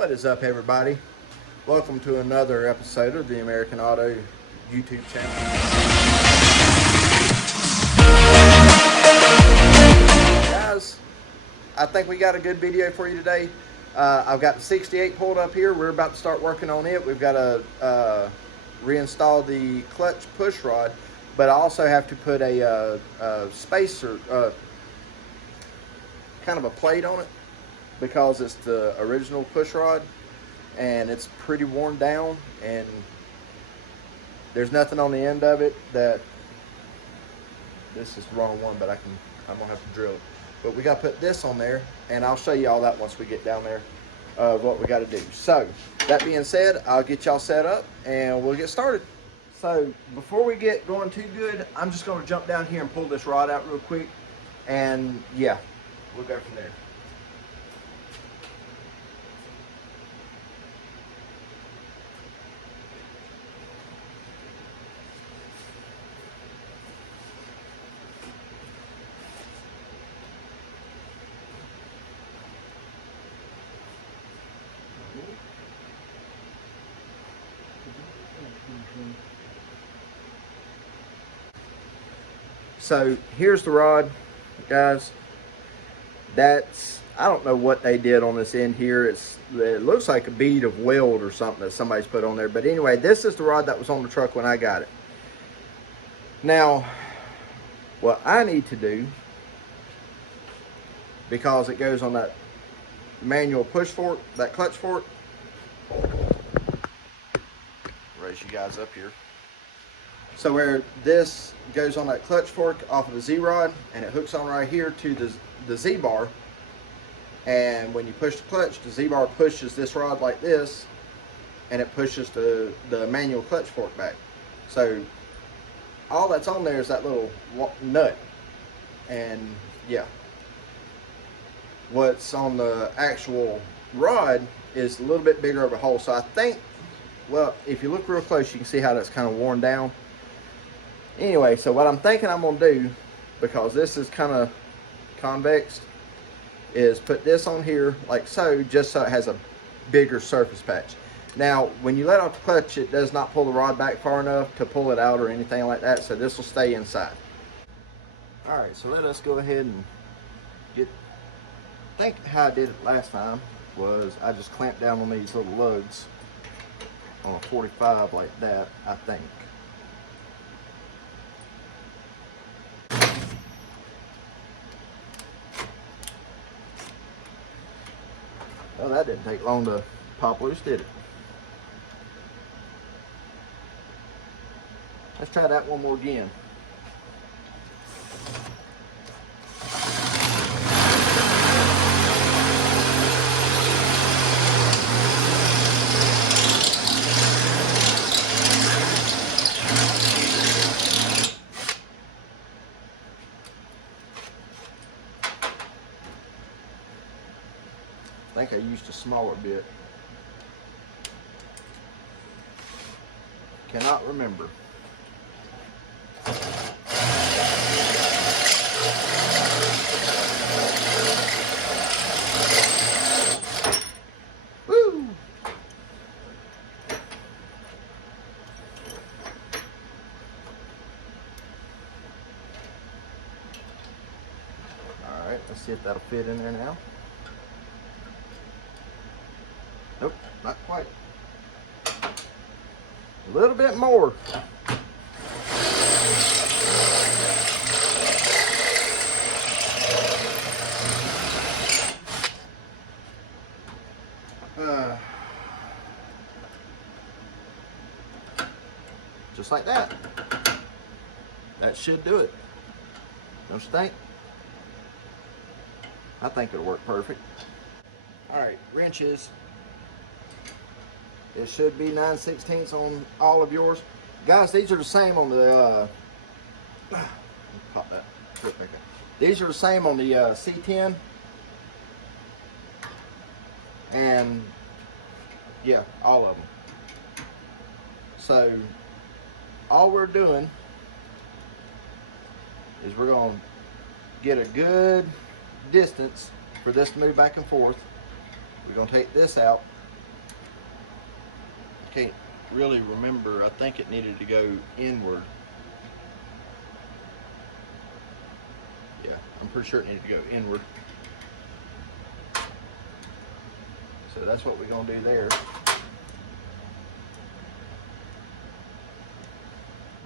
What is up, everybody? Welcome to another episode of the American Auto YouTube channel. Guys, I think we got a good video for you today. I've got the 68 pulled up here. We're about to start working on it. We've got to reinstall the clutch push rod, but I also have to put a spacer, kind of a plate on it, because it's the original push rod and it's pretty worn down, and there's nothing on the end of it that, this is the wrong one, but I'm gonna have to drill it. But we gotta put this on there, and I'll show you all that once we get down there, what we gotta do. So that being said, I'll get y'all set up and we'll get started. So before we get going too good, I'm just gonna jump down here and pull this rod out real quick, and yeah, we'll go from there. So here's the rod, guys. I don't know what they did on this end here. It looks like a bead of weld or something that somebody's put on there. But anyway, this is the rod that was on the truck when I got it. Now, what I need to do, because it goes on that manual push fork, that clutch fork, raise you guys up here. So where this goes on that clutch fork off of the Z-rod, and it hooks on right here to the Z-bar, and when you push the clutch, the Z-bar pushes this rod like this, and it pushes the manual clutch fork back. So all that's on there is that little nut, and yeah, what's on the actual rod is a little bit bigger of a hole. So I think, well, if you look real close, you can see how that's kind of worn down. Anyway, so what I'm thinking I'm gonna do, because this is kind of convex, is put this on here like so, just so it has a bigger surface patch. Now, when you let off the clutch, it does not pull the rod back far enough to pull it out or anything like that, so this will stay inside. All right, so let us go ahead and get, I think how I did it last time was I just clamped down on these little lugs on a 45 like that, I think. Well, that didn't take long to pop loose, did it? Let's try that one more again. I think I used a smaller bit. Cannot remember. Woo! All right, let's see if that'll fit in there now. Nope, not quite. A little bit more. Just like that. That should do it. Don't you think? I think it'll work perfect. All right, wrenches. It should be 9/16 on all of yours. Guys, these are the same on the, pop that foot back up. These are the same on the C10. And yeah, all of them. So all we're doing is we're going to get a good distance for this to move back and forth. We're going to take this out can't really remember. I think it needed to go inward. Yeah, I'm pretty sure it needed to go inward. So that's what we're gonna do there.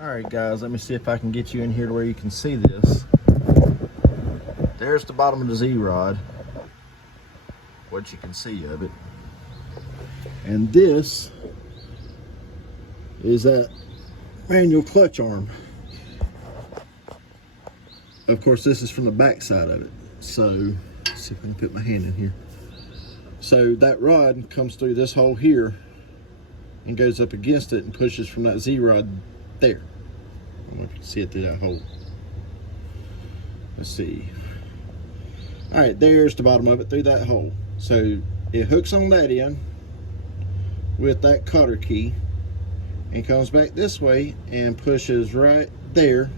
All right, guys, let me see if I can get you in here to where you can see this. There's the bottom of the Z-rod, what you can see of it. And this is that manual clutch arm. Of course, this is from the back side of it. So, let's see if I can put my hand in here. So that rod comes through this hole here and goes up against it and pushes from that Z-rod there. I don't know if you can see it through that hole. Let's see. All right, there's the bottom of it through that hole. So it hooks on that end with that cotter key and comes back this way and pushes right there.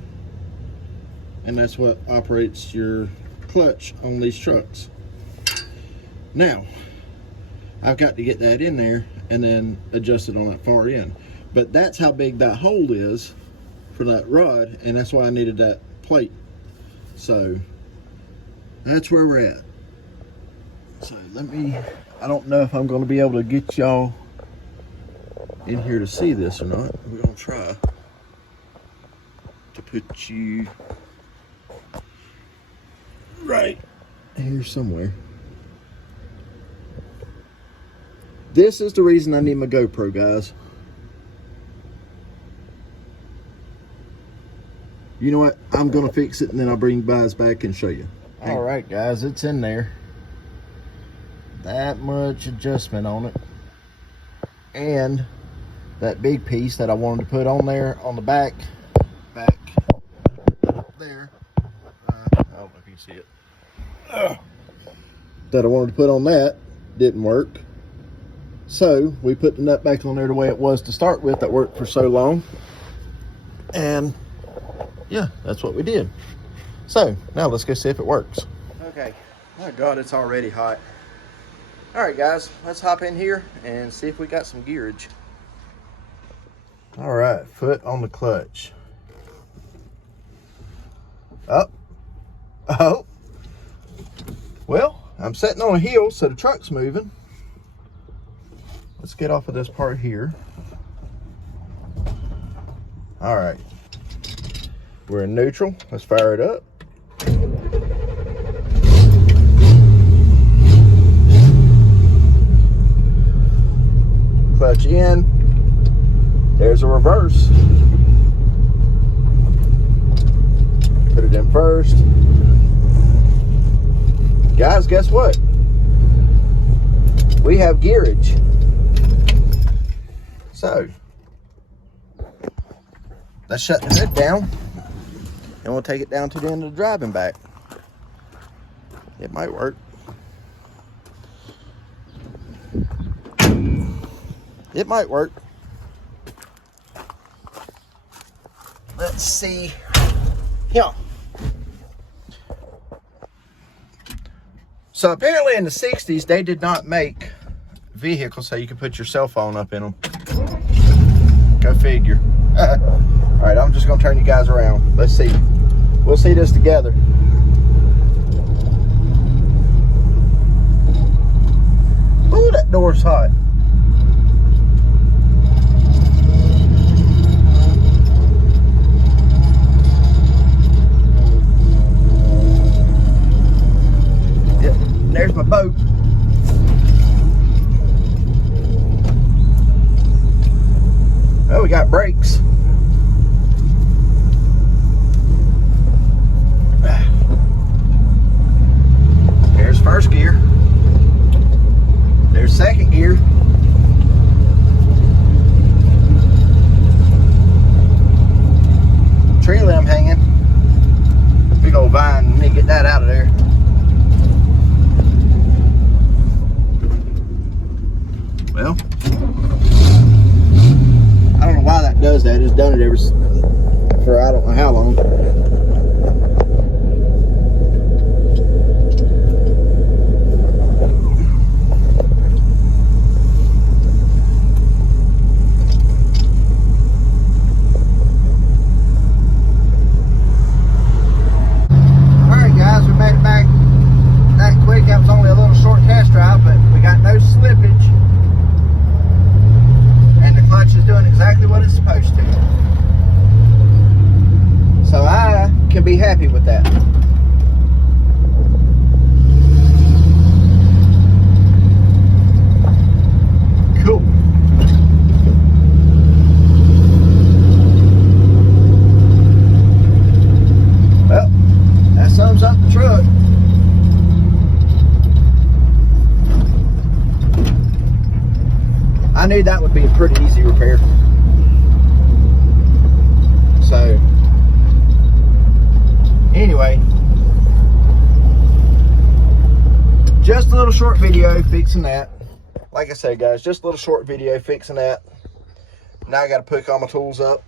And that's what operates your clutch on these trucks. Now, I've got to get that in there and then adjust it on that far end. But that's how big that hole is for that rod, and that's why I needed that plate. So that's where we're at. So I don't know if I'm going to be able to get y'all in here to see this or not. We're going to try to put you right here somewhere. This is the reason I need my GoPro, guys. You know what? I'm going to fix it and then I'll bring you guys back and show you. All right, guys, it's in there. That much adjustment on it. And that big piece that I wanted to put on there on the back there. I don't know if you can see it. That I wanted to put on that didn't work. So we put the nut back on there the way it was to start with. That worked for so long. And yeah, that's what we did. So now let's go see if it works. Okay, my God, it's already hot. All right, guys, let's hop in here and see if we got some gearage. All right, foot on the clutch. Up. Oh. Well, I'm sitting on a hill, so the truck's moving. Let's get off of this part here. All right. We're in neutral. Let's fire it up. Clutch in. There's a reverse. Put it in first. Guys, guess what? We have gearage. So, let's shut the hood down and we'll take it down to the end of the drive and back. It might work. It might work. Let's see. Yeah. So apparently in the 60s, they did not make vehicles so you could put your cell phone up in them. Go figure. All right, I'm just gonna turn you guys around. Let's see. We'll see this together. Ooh, that door's hot. Yep, there's my boat. Oh, we got brakes. There's first gear. There's second gear. Tree limb hanging. Big old vine. Need to get that out of there. Well, I don't know why that does that. It's done it for I don't know how long. I knew that would be a pretty easy repair. So anyway, just a little short video fixing that. Like I said, guys, just a little short video fixing that. Now I got to pick all my tools up.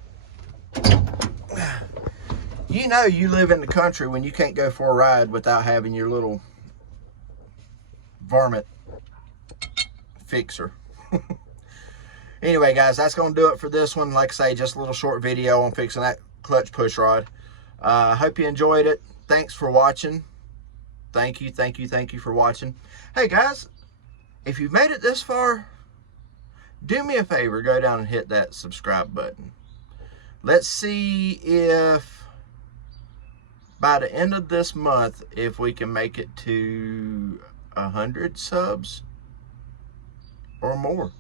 You know you live in the country when you can't go for a ride without having your little varmint fixer. Anyway, guys, that's going to do it for this one. Like I say, just a little short video on fixing that clutch push rod. I hope you enjoyed it. Thanks for watching. Thank you for watching. Hey, guys, if you've made it this far, do me a favor. Go down and hit that subscribe button. Let's see if by the end of this month, if we can make it to 100 subs or more.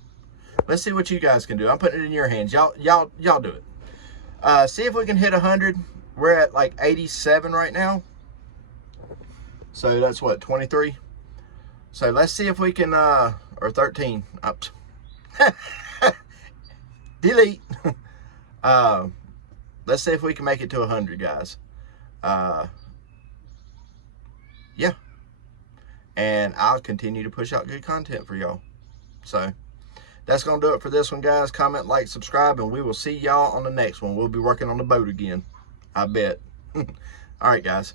Let's see what you guys can do. I'm putting it in your hands. Y'all do it. See if we can hit 100. We're at like 87 right now. So that's what, 23? So let's see if we can, or 13. Up. Delete. Let's see if we can make it to 100, guys. Yeah. And I'll continue to push out good content for y'all. So that's going to do it for this one, guys. Comment, like, subscribe, and we will see y'all on the next one. We'll be working on the boat again, I bet. All right, guys.